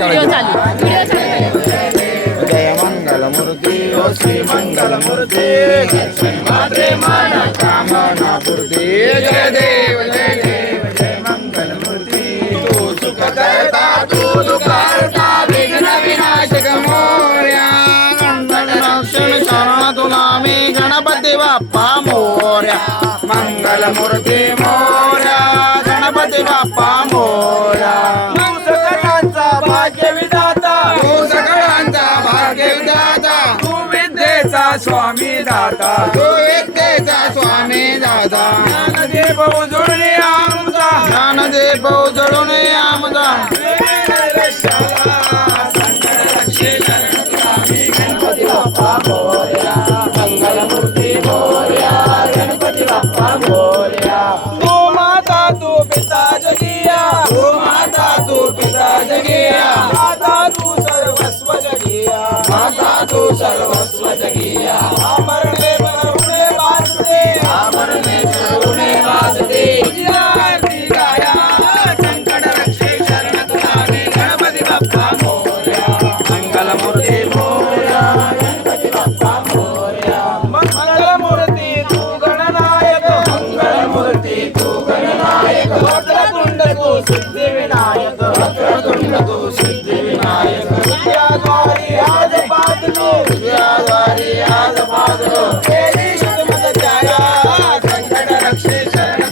Video चालू video चालू जय मंगलमूर्ती ओ श्री मंगलमूर्ती मात्रे माना कामना पूर्ती जय देव जय देव जय मंगलमूर्ती तू सुख करता तू दुःखहर्ता विघ्न विनाशक मोर्या गणगण रक्षण शरण तुला मी गणपती बाप्पा मोर्या मंगलमूर्ती मोर्या गणपती बाप्पा विद्येचा स्वामी दाता. तू विद्येचा स्वामी दादा ज्ञानदीप उजळून आमचा. ज्ञानदेव जळून आमदा तू माता तू पिता जगिया. तू माता तू पिता जगिया. माता तू सर्वस्व जगिया. माता तू सर्वस्व जगिया आमरणे నాకు సర్వస్వ జగీయా ఆమరణే మనరునే వాసుదే ఆమరణే మనరునే వాసుదే సిద్ధి వినాయక వక్రతుండకు సిద్ధి Lord.